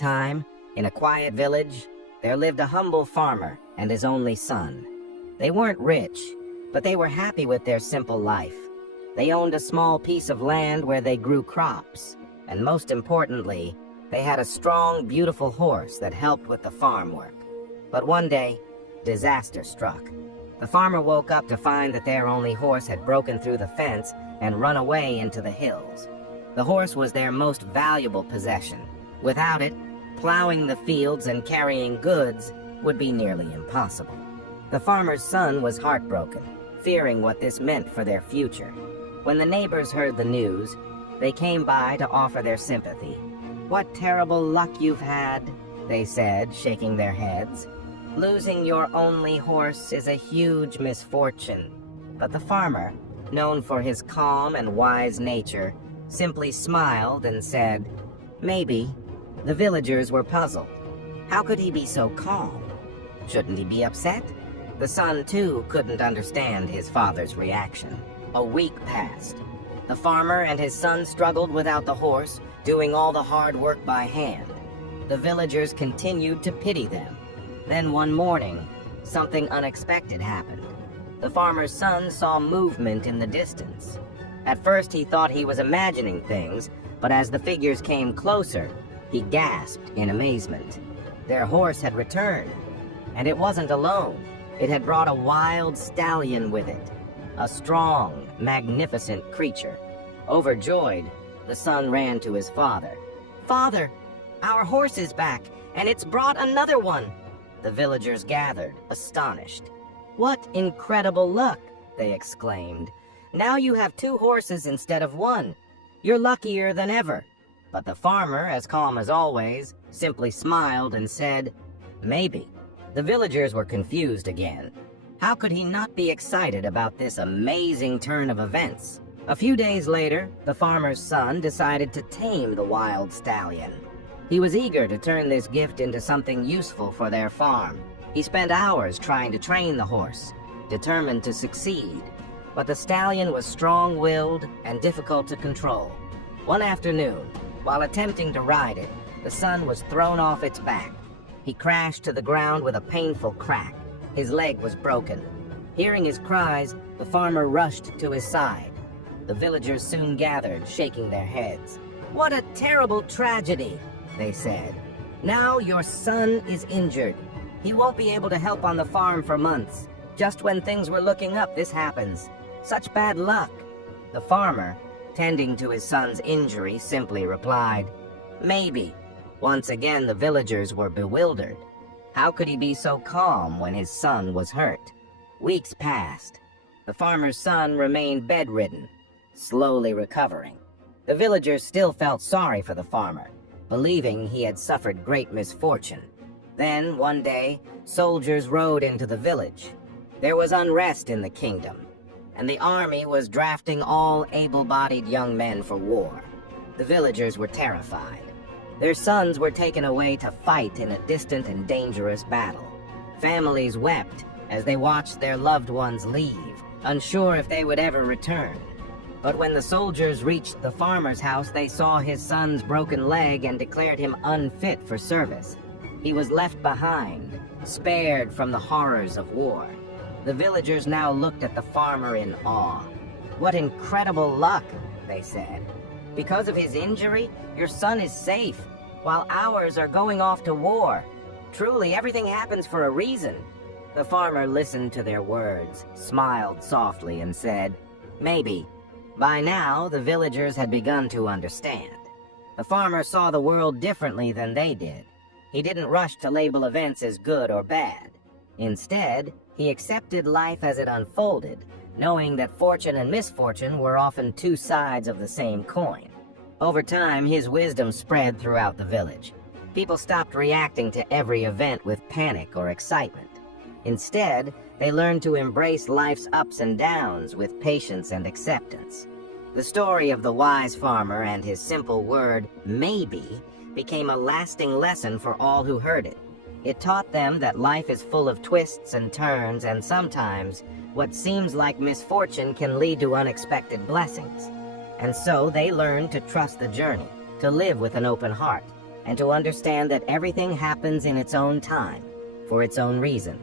time, in a quiet village, there lived a humble farmer and his only son. They weren't rich, but they were happy with their simple life. They owned a small piece of land where they grew crops, and most importantly, they had a strong, beautiful horse that helped with the farm work. But one day, disaster struck. The farmer woke up to find that their only horse had broken through the fence and run away into the hills. The horse was their most valuable possession. Without it, plowing the fields and carrying goods would be nearly impossible. The farmer's son was heartbroken, fearing what this meant for their future. When the neighbors heard the news, they came by to offer their sympathy. "What terrible luck you've had," they said, shaking their heads. "Losing your only horse is a huge misfortune." But the farmer, known for his calm and wise nature, simply smiled and said, "Maybe." The villagers were puzzled. How could he be so calm? Shouldn't he be upset? The son, too, couldn't understand his father's reaction. A week passed. The farmer and his son struggled without the horse, doing all the hard work by hand. The villagers continued to pity them. Then one morning, something unexpected happened. The farmer's son saw movement in the distance. At first he thought he was imagining things, but as the figures came closer, he gasped in amazement. Their horse had returned, and it wasn't alone. It had brought a wild stallion with it, a strong, magnificent creature. Overjoyed, the son ran to his father. "Father, our horse is back, and it's brought another one." The villagers gathered, astonished. "What incredible luck!" they exclaimed. "Now you have 2 horses instead of 1. You're luckier than ever." But the farmer, as calm as always, simply smiled and said, "Maybe." The villagers were confused again. How could he not be excited about this amazing turn of events? A few days later, the farmer's son decided to tame the wild stallion. He was eager to turn this gift into something useful for their farm. He spent hours trying to train the horse, determined to succeed. But the stallion was strong-willed and difficult to control. One afternoon, while attempting to ride it, the son was thrown off its back. He crashed to the ground with a painful crack. His leg was broken. Hearing his cries, the farmer rushed to his side. The villagers soon gathered, shaking their heads. "What a terrible tragedy," they said. "Now your son is injured. He won't be able to help on the farm for months. Just when things were looking up, this happens. Such bad luck." The farmer, tending to his son's injury, simply replied, "Maybe." Once again, the villagers were bewildered. How could he be so calm when his son was hurt? Weeks passed. The farmer's son remained bedridden, slowly recovering. The villagers still felt sorry for the farmer, believing he had suffered great misfortune. Then, one day, soldiers rode into the village. There was unrest in the kingdom, and the army was drafting all able-bodied young men for war. The villagers were terrified. Their sons were taken away to fight in a distant and dangerous battle. Families wept as they watched their loved ones leave, unsure if they would ever return. But when the soldiers reached the farmer's house, they saw his son's broken leg and declared him unfit for service. He was left behind, spared from the horrors of war. The villagers now looked at the farmer in awe. "What incredible luck," they said. "Because of his injury, your son is safe, while ours are going off to war. Truly, everything happens for a reason." The farmer listened to their words, smiled softly, and said, "Maybe." By now, the villagers had begun to understand. The farmer saw the world differently than they did. He didn't rush to label events as good or bad. Instead, he accepted life as it unfolded, knowing that fortune and misfortune were often 2 sides of the same coin. Over time, his wisdom spread throughout the village. People stopped reacting to every event with panic or excitement. Instead, they learned to embrace life's ups and downs with patience and acceptance. The story of the wise farmer and his simple word, "maybe," became a lasting lesson for all who heard it. It taught them that life is full of twists and turns, and sometimes what seems like misfortune can lead to unexpected blessings. And so they learned to trust the journey, to live with an open heart, and to understand that everything happens in its own time, for its own reason.